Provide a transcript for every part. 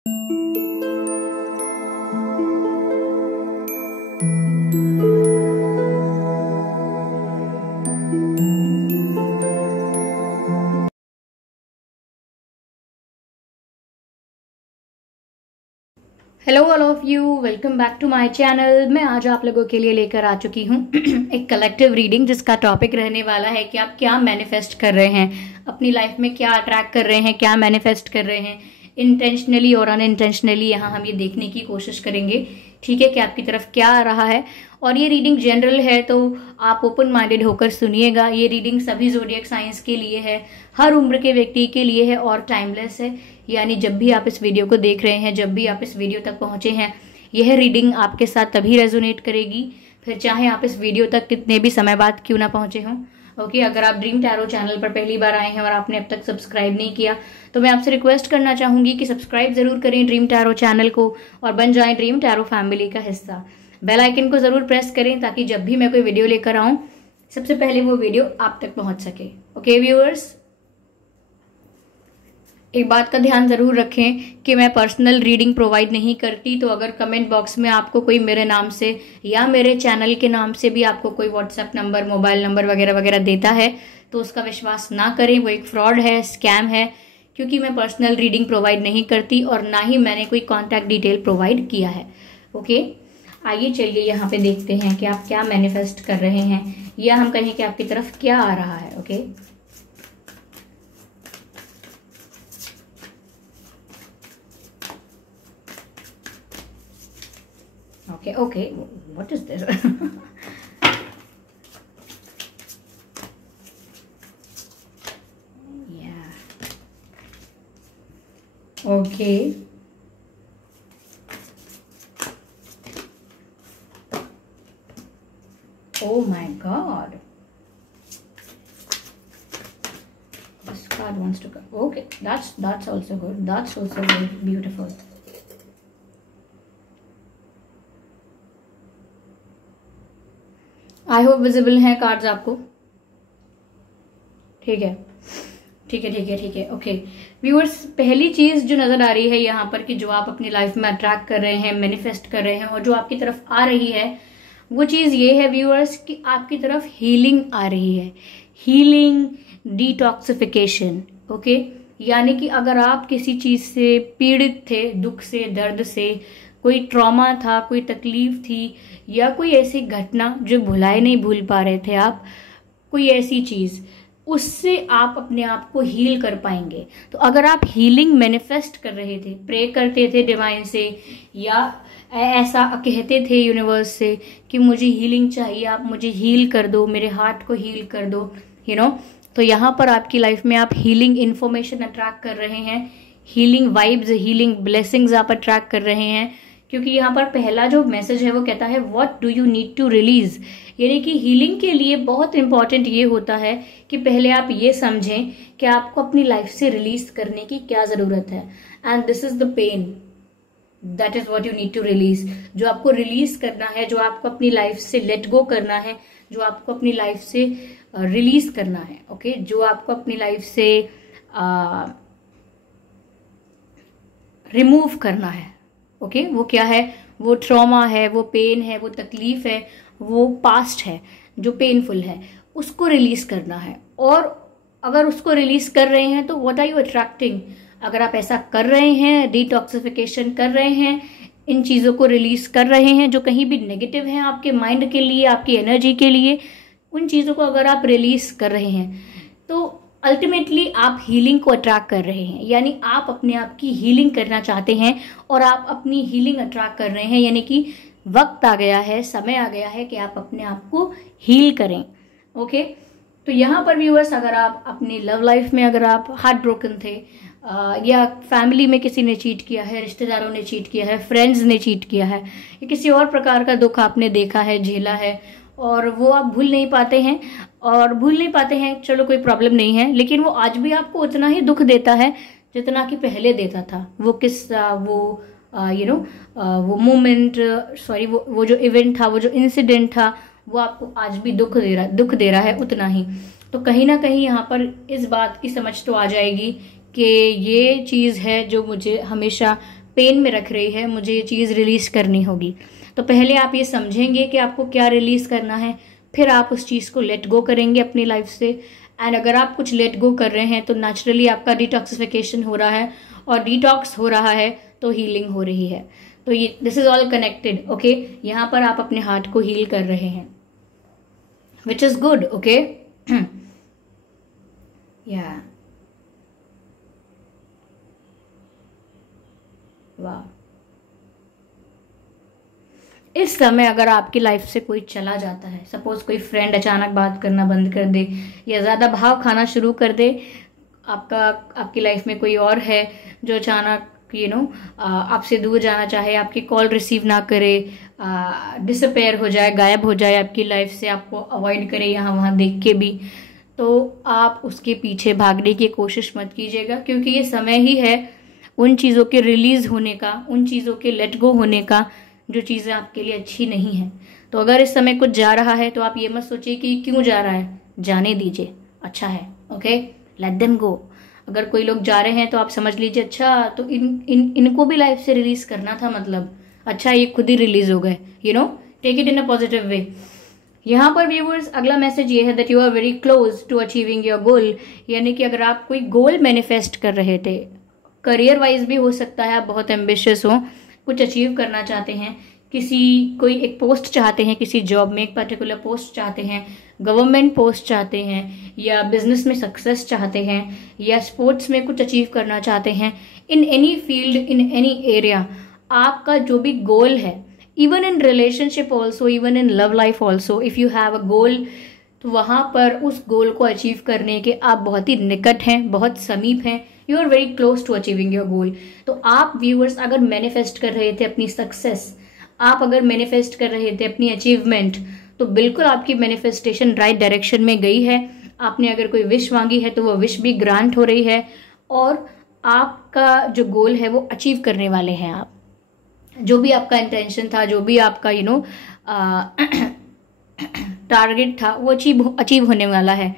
Hello all of you, welcome back to my channel. मैं आज आप लोगों के लिए लेकर आ चुकी हूँ एक कलेक्टिव रीडिंग, जिसका टॉपिक रहने वाला है कि आप क्या मैनिफेस्ट कर रहे हैं अपनी लाइफ में, क्या अट्रैक्ट कर रहे हैं, क्या मैनिफेस्ट कर रहे हैं इंटेंशनली और अनइंटेंशनली। यहाँ हम ये देखने की कोशिश करेंगे, ठीक है, कि आपकी तरफ क्या आ रहा है। और ये रीडिंग जनरल है, तो आप ओपन माइंडेड होकर सुनिएगा। ये रीडिंग सभी ज़ोडिएक साइंस के लिए है, हर उम्र के व्यक्ति के लिए है और टाइमलेस है। यानी जब भी आप इस वीडियो को देख रहे हैं, जब भी आप इस वीडियो तक पहुंचे हैं, यह रीडिंग आपके साथ तभी रेजोनेट करेगी, फिर चाहे आप इस वीडियो तक कितने भी समय बाद क्यों ना पहुंचे हों। ओके, अगर आप ड्रीम टैरो चैनल पर पहली बार आए हैं और आपने अब तक सब्सक्राइब नहीं किया, तो मैं आपसे रिक्वेस्ट करना चाहूंगी कि सब्सक्राइब जरूर करें ड्रीम टैरो चैनल को और बन जाएं ड्रीम टैरो फैमिली का हिस्सा। बेल आइकन को जरूर प्रेस करें ताकि जब भी मैं कोई वीडियो लेकर आऊं, सबसे पहले वो वीडियो आप तक पहुंच सके। ओके व्यूअर्स, एक बात का ध्यान जरूर रखें कि मैं पर्सनल रीडिंग प्रोवाइड नहीं करती। तो अगर कमेंट बॉक्स में आपको कोई मेरे नाम से या मेरे चैनल के नाम से भी आपको कोई व्हाट्सएप नंबर, मोबाइल नंबर वगैरह वगैरह देता है, तो उसका विश्वास ना करें। वो एक फ्रॉड है, स्कैम है, क्योंकि मैं पर्सनल रीडिंग प्रोवाइड नहीं करती और ना ही मैंने कोई कॉन्टैक्ट डिटेल प्रोवाइड किया है। ओके, आइए चलिए यहाँ पे देखते हैं कि आप क्या मैनिफेस्ट कर रहे हैं, या हम कहें कि आपकी तरफ क्या आ रहा है। Okay, okay, what is this? Yeah, okay. Oh my god, this card wants to come. Okay, that's also good, that's also very beautiful. I hope visible हैं कार्ड्स आपको। ठीक है, ठीक है, ठीक है, ठीक है। ओके व्यूअर्स, पहली चीज जो नजर आ रही है यहाँ पर कि जो आप अपनी लाइफ में अट्रैक्ट कर रहे हैं, मैनिफेस्ट कर रहे हैं और जो आपकी तरफ आ रही है, वो चीज ये है व्यूअर्स कि आपकी तरफ हीलिंग आ रही है। Healing, detoxification. ओके, यानी कि अगर आप किसी चीज से पीड़ित थे, दुख से, दर्द से, कोई ट्रॉमा था, कोई तकलीफ थी, या कोई ऐसी घटना जो भुलाए नहीं भूल पा रहे थे आप, कोई ऐसी चीज, उससे आप अपने आप को हील कर पाएंगे। तो अगर आप हीलिंग मैनिफेस्ट कर रहे थे, प्रे करते थे डिवाइन से, या ऐसा कहते थे यूनिवर्स से कि मुझे हीलिंग चाहिए, आप मुझे हील कर दो, मेरे हार्ट को हील कर दो, तो यहाँ पर आपकी लाइफ में आप हीलिंग इंफॉर्मेशन अट्रैक्ट कर रहे हैं, हीलिंग वाइब्स, हीलिंग ब्लेसिंग्स आप अट्रैक्ट कर रहे हैं। क्योंकि यहाँ पर पहला जो मैसेज है वो कहता है what do you need to release. यानी कि हीलिंग के लिए बहुत इंपॉर्टेंट ये होता है कि पहले आप ये समझें कि आपको अपनी लाइफ से रिलीज करने की क्या जरूरत है। And this is the pain, that is what you need to release. जो आपको रिलीज करना है, जो आपको अपनी लाइफ से लेट गो करना है, जो आपको अपनी लाइफ से रिलीज करना है। ओके, जो आपको अपनी लाइफ से रिमूव करना है। ओके, वो क्या है? वो ट्रॉमा है, वो पेन है, वो तकलीफ है, वो पास्ट है जो पेनफुल है, उसको रिलीज करना है। और अगर उसको रिलीज कर रहे हैं तो व्हाट आर यू अट्रैक्टिंग? अगर आप ऐसा कर रहे हैं, डिटॉक्सिफिकेशन कर रहे हैं, इन चीजों को रिलीज कर रहे हैं जो कहीं भी नेगेटिव हैं आपके माइंड के लिए, आपकी एनर्जी के लिए, उन चीजों को अगर आप रिलीज कर रहे हैं, तो अल्टीमेटली आप हीलिंग को अट्रैक्ट कर रहे हैं। यानी आप अपने आप की हीलिंग करना चाहते हैं और आप अपनी हीलिंग अट्रैक्ट कर रहे हैं। यानी कि वक्त आ गया है, समय आ गया है कि आप अपने आप को हील करें। ओके, तो यहाँ पर व्यूअर्स, अगर आप अपनी लव लाइफ में अगर आप हार्ट ब्रोकन थे, या फैमिली में किसी ने चीट किया है, रिश्तेदारों ने चीट किया है, फ्रेंड्स ने चीट किया है, या किसी और प्रकार का दुख आपने देखा है, झेला है, और वो आप भूल नहीं पाते हैं, चलो कोई प्रॉब्लम नहीं है, लेकिन वो आज भी आपको उतना ही दुख देता है जितना कि पहले देता था। वो किस्सा, वो वो मोमेंट, वो जो इवेंट था, वो जो इंसिडेंट था, वो आपको आज भी दुख दे रहा है उतना ही। तो कहीं ना कहीं यहाँ पर इस बात की समझ तो आ जाएगी कि ये चीज़ है जो मुझे हमेशा पेन में रख रही है, मुझे ये चीज़ रिलीज करनी होगी। तो पहले आप ये समझेंगे कि आपको क्या रिलीज करना है, फिर आप उस चीज़ को लेट गो करेंगे अपनी लाइफ से। एंड अगर आप कुछ लेट गो कर रहे हैं तो नेचुरली आपका डिटॉक्सिफिकेशन हो रहा है, और डिटॉक्स हो रहा है तो हीलिंग हो रही है। तो ये this is all connected. Okay, यहाँ पर आप अपने हार्ट को हील कर रहे हैं, विच इज गुड। ओके, या वाह। इस समय अगर आपकी लाइफ से कोई चला जाता है, सपोज कोई फ्रेंड अचानक बात करना बंद कर दे या ज़्यादा भाव खाना शुरू कर दे, आपकी लाइफ में कोई और है जो अचानक आपसे दूर जाना चाहे, आपकी कॉल रिसीव ना करे, डिसअपेयर हो जाए, गायब हो जाए आपकी लाइफ से, आपको अवॉइड करे यहाँ वहाँ देख के भी, तो आप उसके पीछे भागने की कोशिश मत कीजिएगा, क्योंकि ये समय ही है उन चीज़ों के रिलीज होने का, उन चीज़ों के लेट गो होने का जो चीज़ें आपके लिए अच्छी नहीं है। तो अगर इस समय कुछ जा रहा है तो आप ये मत सोचिए कि क्यों जा रहा है, जाने दीजिए, अच्छा है। Okay, let them go. अगर कोई लोग जा रहे हैं तो आप समझ लीजिए अच्छा तो इनको भी लाइफ से रिलीज करना था, मतलब अच्छा ये खुद ही रिलीज हो गए, take it in a positive way. यहाँ पर व्यूअर्स अगला मैसेज ये है that you are very close to achieving your goal, यानी कि अगर आप कोई गोल मैनिफेस्ट कर रहे थे, करियर वाइज भी हो सकता है, आप बहुत एम्बिशियस हो, कुछ अचीव करना चाहते हैं, कोई एक पोस्ट चाहते हैं, किसी जॉब में एक पर्टिकुलर पोस्ट चाहते हैं, गवर्नमेंट पोस्ट चाहते हैं, या बिजनेस में सक्सेस चाहते हैं, या स्पोर्ट्स में कुछ अचीव करना चाहते हैं, in any field, in any area, आपका जो भी गोल है, even in relationship also, even in love life also, if you have a goal, तो वहां पर उस गोल को अचीव करने के आप बहुत ही निकट हैं, बहुत समीप हैं, you are very close to achieving your goal. तो आप व्यूअर्स अगर मैनिफेस्ट कर रहे थे अपनी सक्सेस, आप अगर मैनिफेस्ट कर रहे थे अपनी अचीवमेंट, तो बिल्कुल आपकी मैनिफेस्टेशन राइट डायरेक्शन में गई है। आपने अगर कोई विश मांगी है तो वो विश भी ग्रांट हो रही है, और आपका जो गोल है वो अचीव करने वाले हैं आप। जो भी आपका इंटेंशन था, जो भी आपका टारगेट था, वो अचीव होने वाला है,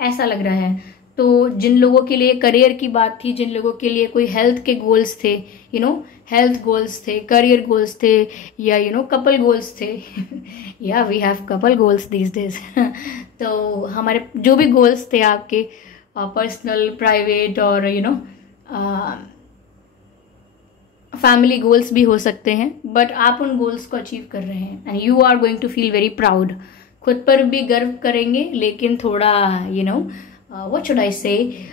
ऐसा लग रहा है। तो जिन लोगों के लिए करियर की बात थी, जिन लोगों के लिए कोई हेल्थ के गोल्स थे, हेल्थ गोल्स थे, करियर गोल्स थे, या कपल गोल्स थे या we have couple goals these days तो हमारे जो भी गोल्स थे आपके पर्सनल, प्राइवेट और फैमिली गोल्स भी हो सकते हैं, बट आप उन गोल्स को अचीव कर रहे हैं and you are going to feel very proud. खुद पर भी गर्व करेंगे, लेकिन थोड़ा व्हाट शुड आई से,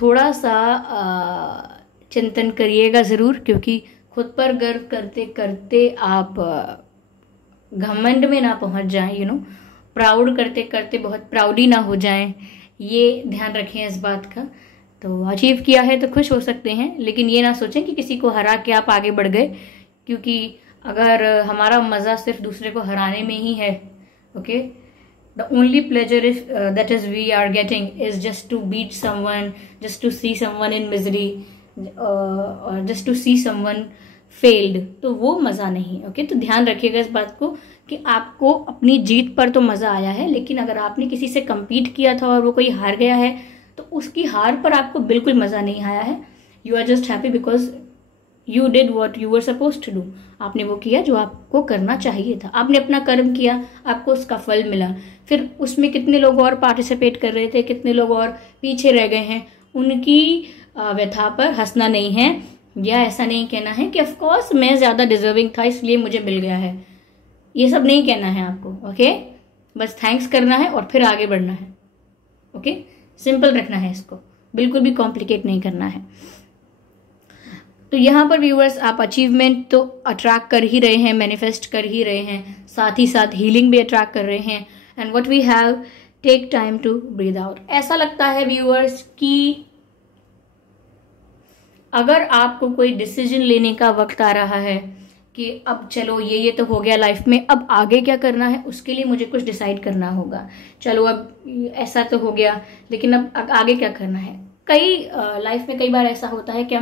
थोड़ा सा चिंतन करिएगा ज़रूर, क्योंकि खुद पर गर्व करते करते आप घमंड में ना पहुंच जाएं, प्राउड करते करते बहुत प्राउडी ना हो जाएं, ये ध्यान रखें इस बात का। तो अचीव किया है तो खुश हो सकते हैं, लेकिन ये ना सोचें कि किसी को हरा के आप आगे बढ़ गए, क्योंकि अगर हमारा मज़ा सिर्फ दूसरे को हराने में ही है, okay, the only pleasure that is we are getting is just to beat someone, just to see someone in misery, or just to see someone failed, तो वो मज़ा नहीं। ओके, तो ध्यान रखिएगा इस बात को कि आपको अपनी जीत पर तो मज़ा आया है, लेकिन अगर आपने किसी से compete किया था और वो कोई हार गया है, तो उसकी हार पर आपको बिल्कुल मज़ा नहीं आया है। You are just happy because you did what you were suppose to do. आपने वो किया जो आपको करना चाहिए था, आपने अपना कर्म किया, आपको उसका फल मिला। फिर उसमें कितने लोग और पार्टिसिपेट कर रहे थे, कितने लोग और पीछे रह गए हैं, उनकी व्यथा पर हंसना नहीं है, या ऐसा नहीं कहना है कि ऑफ कोर्स मैं ज़्यादा डिजर्विंग था इसलिए मुझे मिल गया है, ये सब नहीं कहना है आपको। ओके, बस थैंक्स करना है और फिर आगे बढ़ना है। ओके, सिंपल रखना है इसको, बिल्कुल भी कॉम्प्लिकेट नहीं करना है। तो यहाँ पर व्यूअर्स आप अचीवमेंट तो अट्रैक्ट कर ही रहे हैं, मैनिफेस्ट कर ही रहे हैं, साथ ही साथ हीलिंग भी अट्रैक्ट कर रहे हैं। And what we have, take time to breathe out. ऐसा लगता है व्यूअर्स कि अगर आपको कोई डिसीजन लेने का वक्त आ रहा है कि अब चलो ये तो हो गया लाइफ में, अब आगे क्या करना है उसके लिए मुझे कुछ डिसाइड करना होगा। चलो अब ऐसा तो हो गया, लेकिन अब आगे क्या करना है। लाइफ में कई बार ऐसा होता है कि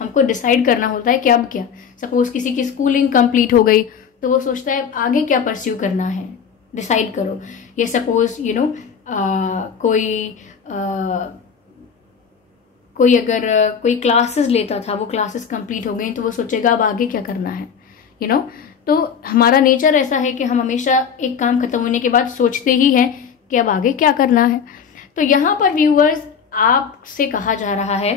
हमको डिसाइड करना होता है कि अब क्या। सपोज किसी की स्कूलिंग कंप्लीट हो गई तो वो सोचता है आगे क्या परस्यू करना है, डिसाइड करो। या सपोज कोई अगर कोई क्लासेस लेता था, वो क्लासेस कंप्लीट हो गई तो वो सोचेगा अब आगे क्या करना है, यू नो। तो हमारा नेचर ऐसा है कि हम हमेशा एक काम खत्म होने के बाद सोचते ही हैं कि अब आगे क्या करना है। तो यहाँ पर व्यूअर्स आपसे कहा जा रहा है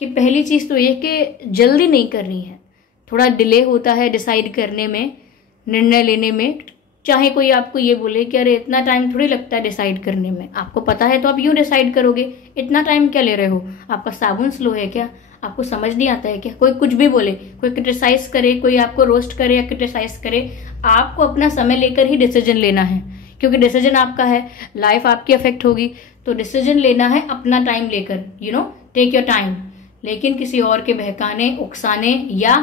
कि पहली चीज तो ये कि जल्दी नहीं करनी है, थोड़ा डिले होता है डिसाइड करने में, निर्णय लेने में। चाहे कोई आपको ये बोले कि अरे इतना टाइम थोड़ी लगता है डिसाइड करने में, आपको पता है तो आप यूं डिसाइड करोगे, इतना टाइम क्या ले रहे हो, आपका साबुन स्लो है क्या, आपको समझ नहीं आता है क्या। कोई कुछ भी बोले, कोई क्रिटिसाइज करे, कोई आपको रोस्ट करे या क्रिटिसाइज करे, आपको अपना समय लेकर ही डिसीजन लेना है, क्योंकि डिसीजन आपका है, लाइफ आपकी अफेक्ट होगी। तो डिसीजन लेना है अपना टाइम लेकर, you know, take your time. लेकिन किसी और के बहकाने, उकसाने या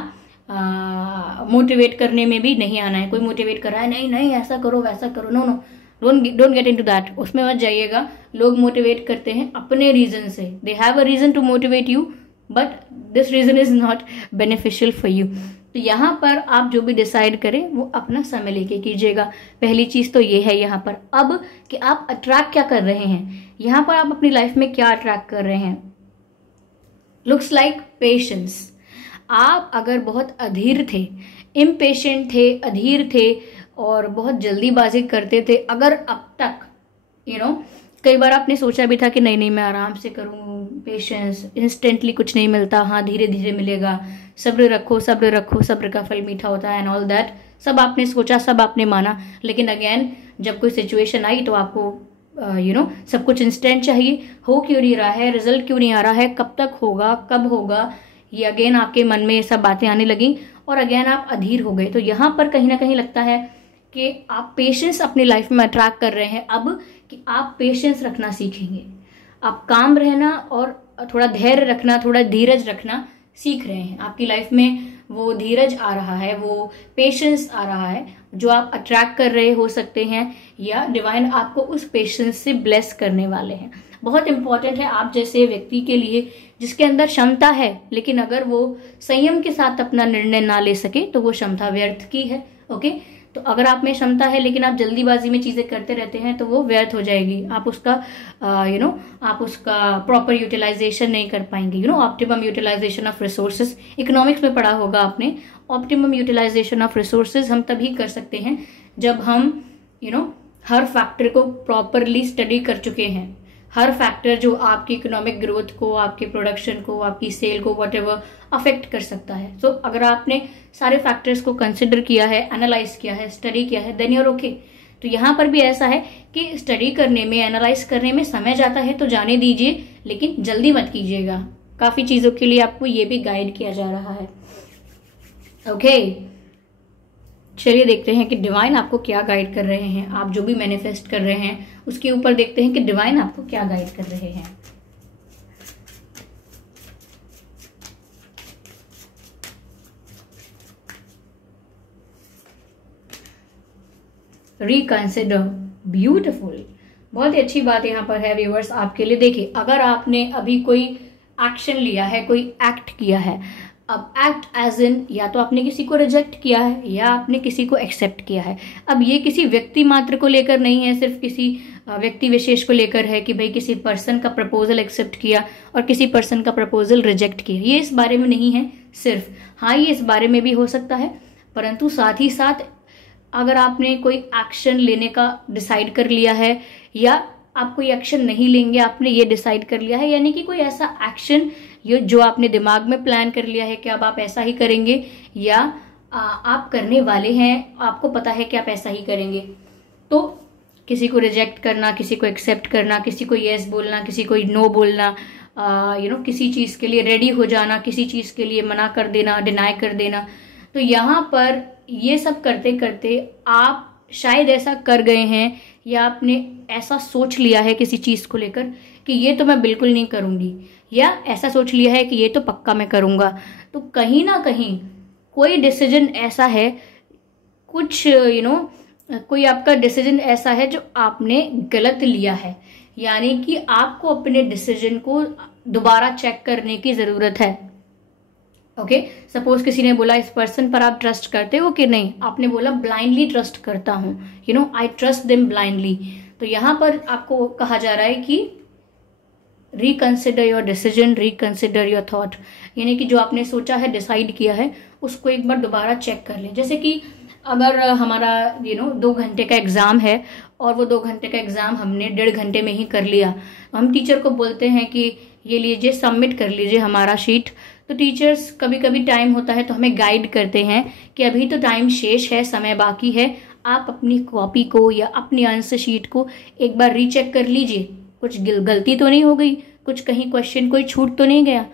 मोटिवेट करने में भी नहीं आना है। कोई मोटिवेट कर रहा है, नहीं नहीं ऐसा करो वैसा करो, no no, don't get into that, उसमें मत जाइएगा। लोग मोटिवेट करते हैं अपने रीजन से, they have a reason to motivate you, but this reason is not beneficial for you. तो यहाँ पर आप जो भी डिसाइड करें वो अपना समय लेके कीजिएगा। पहली चीज तो ये है यहाँ पर। अब कि आप अट्रैक्ट क्या कर रहे हैं, यहाँ पर आप अपनी लाइफ में क्या अट्रैक्ट कर रहे हैं, लुक्स लाइक पेशेंस। आप अगर बहुत अधीर थे, इम्पेशेंट थे, अधीर थे और बहुत जल्दीबाजी करते थे, अगर अब तक यू नो कई बार आपने सोचा भी था कि नहीं नहीं मैं आराम से करूं, पेशेंस, इंस्टेंटली कुछ नहीं मिलता, हाँ धीरे धीरे मिलेगा, सब्र रखो सब्र रखो, सब्र का फल मीठा होता है एंड ऑल दैट, सब आपने सोचा, सब आपने माना। लेकिन अगेन जब कोई सिचुएशन आई तो आपको यू नो सब कुछ इंस्टेंट चाहिए। हो क्यों नहीं रहा है, रिजल्ट क्यों नहीं आ रहा है, कब तक होगा, कब होगा, ये अगेन आपके मन में ये सब बातें आने लगी और अगेन आप अधीर हो गए। तो यहाँ पर कहीं ना कहीं लगता है कि आप पेशेंस अपनी लाइफ में अट्रैक्ट कर रहे हैं अब, कि आप पेशेंस रखना सीखेंगे, आप काम रहना और थोड़ा धैर्य रखना, थोड़ा धीरज रखना सीख रहे हैं। आपकी लाइफ में वो धीरज आ रहा है, वो पेशेंस आ रहा है जो आप अट्रैक्ट कर रहे हो सकते हैं, या डिवाइन आपको उस पेशेंस से ब्लेस करने वाले हैं। बहुत इंपॉर्टेंट है आप जैसे व्यक्ति के लिए जिसके अंदर क्षमता है, लेकिन अगर वो संयम के साथ अपना निर्णय ना ले सके तो वो क्षमता व्यर्थ की है। ओके, तो अगर आप में क्षमता है लेकिन आप जल्दीबाजी में चीजें करते रहते हैं तो वो व्यर्थ हो जाएगी, आप उसका आप उसका प्रॉपर यूटिलाइजेशन नहीं कर पाएंगे। Optimum utilization of resources, economics में पढ़ा होगा आपने। ऑप्टिमम यूटिलाइजेशन ऑफ रिसोर्सेज हम तभी कर सकते हैं जब हम हर फैक्टर को प्रॉपरली स्टडी कर चुके हैं। हर फैक्टर जो आपकी इकोनॉमिक ग्रोथ को, आपके प्रोडक्शन को, आपकी सेल को, व्हाटएवर अफेक्ट कर सकता है। तो अगर आपने सारे फैक्टर्स को कंसिडर किया है, एनालाइज किया है, स्टडी किया है, देन यू आर ओके। तो यहाँ पर भी ऐसा है कि स्टडी करने में, एनालाइज करने में समय जाता है तो जाने दीजिए, लेकिन जल्दी मत कीजिएगा। काफी चीजों के लिए आपको ये भी गाइड किया जा रहा है। ओके, चलिए देखते हैं कि डिवाइन आपको क्या गाइड कर रहे हैं। आप जो भी मैनिफेस्ट कर रहे हैं उसके ऊपर देखते हैं कि डिवाइन आपको क्या गाइड कर रहे हैं। रिकंसिडर, ब्यूटिफुल, बहुत ही अच्छी बात यहाँ पर है व्यूअर्स आपके लिए। देखिए, अगर आपने अभी कोई एक्शन लिया है, कोई एक्ट किया है, अब एक्ट एज इन या तो आपने किसी को रिजेक्ट किया है या आपने किसी को एक्सेप्ट किया है। अब ये किसी व्यक्ति मात्र को लेकर नहीं है, सिर्फ किसी व्यक्ति विशेष को लेकर है कि भाई किसी पर्सन का प्रपोजल एक्सेप्ट किया और किसी पर्सन का प्रपोजल रिजेक्ट किया। ये इस बारे में नहीं है सिर्फ, हाँ ये इस बारे में भी हो सकता है, परंतु साथ ही साथ अगर आपने कोई एक्शन लेने का डिसाइड कर लिया है या आप कोई एक्शन नहीं लेंगे, आपने ये डिसाइड कर लिया है, यानी कि कोई ऐसा एक्शन जो आपने दिमाग में प्लान कर लिया है कि अब आप ऐसा ही करेंगे या आप करने वाले हैं, आपको पता है कि आप ऐसा ही करेंगे। तो किसी को रिजेक्ट करना, किसी को एक्सेप्ट करना, किसी को येस बोलना, किसी को नो बोलना, किसी चीज के लिए रेडी हो जाना, किसी चीज के लिए मना कर देना, डिनाई कर देना। तो यहाँ पर ये सब करते करते आप शायद ऐसा कर गए हैं या आपने ऐसा सोच लिया है किसी चीज को लेकर कि ये तो मैं बिल्कुल नहीं करूंगी, या ऐसा सोच लिया है कि ये तो पक्का मैं करूंगा। तो कहीं ना कहीं कोई डिसीजन ऐसा है, कुछ कोई आपका डिसीजन ऐसा है जो आपने गलत लिया है, यानी कि आपको अपने डिसीजन को दोबारा चेक करने की जरूरत है। ओके, सपोज किसी ने बोला इस पर्सन पर आप ट्रस्ट करते हो कि नहीं, आपने बोला ब्लाइंडली ट्रस्ट करता हूं, आई ट्रस्ट देम ब्लाइंडली। तो यहाँ पर आपको कहा जा रहा है कि reconsider your decision, reconsider your thought, यानी कि जो आपने सोचा है, डिसाइड किया है, उसको एक बार दोबारा चेक कर लें। जैसे कि अगर हमारा 2 घंटे का एग्ज़ाम है और वो 2 घंटे का एग्ज़ाम हमने 1.5 घंटे में ही कर लिया, हम टीचर को बोलते हैं कि ये लीजिए सबमिट कर लीजिए हमारा शीट, तो टीचर्स कभी कभी टाइम होता है तो हमें गाइड करते हैं कि अभी तो टाइम शेष है, समय बाकी है, आप अपनी कॉपी को या अपनी आंसर शीट को एक बार रीचेक कर लीजिए, कुछ गलती तो नहीं हो गई, कुछ कहीं क्वेश्चन कोई छूट तो नहीं गया,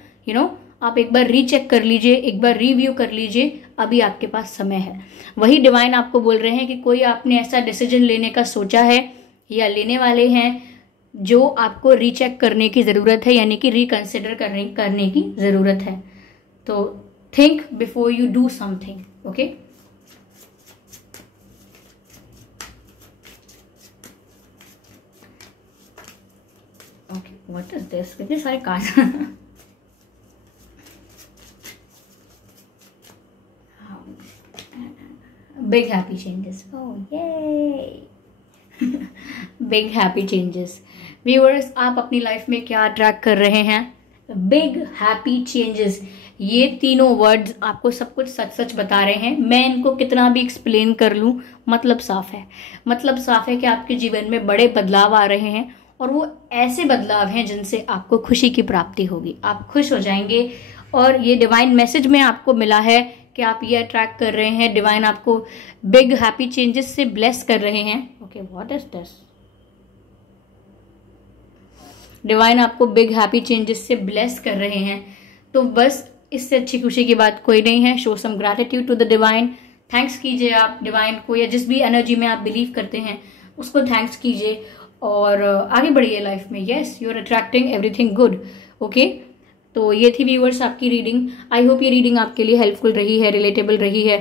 आप एक बार रीचेक कर लीजिए, एक बार रिव्यू कर लीजिए, अभी आपके पास समय है। वही डिवाइन आपको बोल रहे हैं कि कोई आपने ऐसा डिसीजन लेने का सोचा है या लेने वाले हैं जो आपको रीचेक करने की ज़रूरत है, यानी कि रिकंसिडर करने की ज़रूरत है। तो think before you do something, okay. Okay, what is this, कितने सारे कार्ड। बिग हैप्पी चेंजेस, ओह ये बिग हैप्पी चेंजेस। व्यूअर्स, आप अपनी लाइफ में क्या अट्रैक्ट कर रहे हैं? बिग हैप्पी चेंजेस, ये तीनों वर्ड्स आपको सब कुछ सच सच बता रहे हैं। मैं इनको कितना भी एक्सप्लेन कर लूं, मतलब साफ है। मतलब साफ है कि आपके जीवन में बड़े बदलाव आ रहे हैं और वो ऐसे बदलाव हैं जिनसे आपको खुशी की प्राप्ति होगी, आप खुश हो जाएंगे। और ये डिवाइन मैसेज में आपको मिला है कि आप ये अट्रैक्ट कर रहे हैं, डिवाइन आपको बिग हैप्पी चेंजेस से ब्लेस कर रहे हैं। Okay, what is this? Divine आपको बिग हैप्पी चेंजेस से ब्लेस कर रहे हैं, तो बस इससे अच्छी खुशी की बात कोई नहीं है। Show some gratitude to the divine, thanks कीजिए आप डिवाइन को, या जिस भी एनर्जी में आप बिलीव करते हैं उसको थैंक्स कीजिए और आगे बढ़िए लाइफ में। Yes, you are attracting everything good, okay. तो ये थी व्यूअर्स आपकी रीडिंग। आई होप ये रीडिंग आपके लिए हेल्पफुल रही है, रिलेटेबल रही है।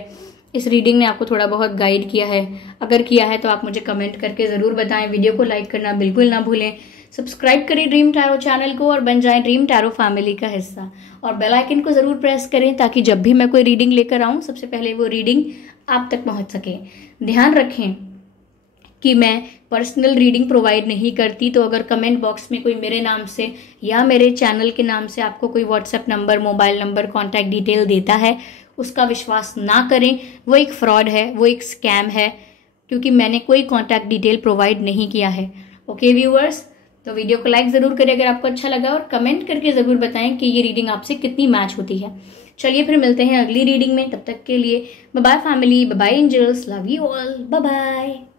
इस रीडिंग ने आपको थोड़ा बहुत गाइड किया है, अगर किया है तो आप मुझे कमेंट करके ज़रूर बताएं। वीडियो को लाइक करना बिल्कुल ना भूलें। सब्सक्राइब करें ड्रीम टैरो चैनल को और बन जाएं ड्रीम टैरो फैमिली का हिस्सा, और बेल आइकन को ज़रूर प्रेस करें ताकि जब भी मैं कोई रीडिंग लेकर आऊँ सबसे पहले वो रीडिंग आप तक पहुँच सके। ध्यान रखें कि मैं पर्सनल रीडिंग प्रोवाइड नहीं करती, तो अगर कमेंट बॉक्स में कोई मेरे नाम से या मेरे चैनल के नाम से आपको कोई WhatsApp number, mobile number, contact detail देता है, उसका विश्वास ना करें। वो एक फ्रॉड है, वो एक स्कैम है, क्योंकि मैंने कोई कॉन्टैक्ट डिटेल प्रोवाइड नहीं किया है। ओके व्यूअर्स, तो वीडियो को लाइक ज़रूर करें अगर आपको अच्छा लगा, और कमेंट करके ज़रूर बताएं कि ये रीडिंग आपसे कितनी मैच होती है। चलिए फिर मिलते हैं अगली रीडिंग में, तब तक के लिए bye bye family, bye bye angels, love you all, bye bye.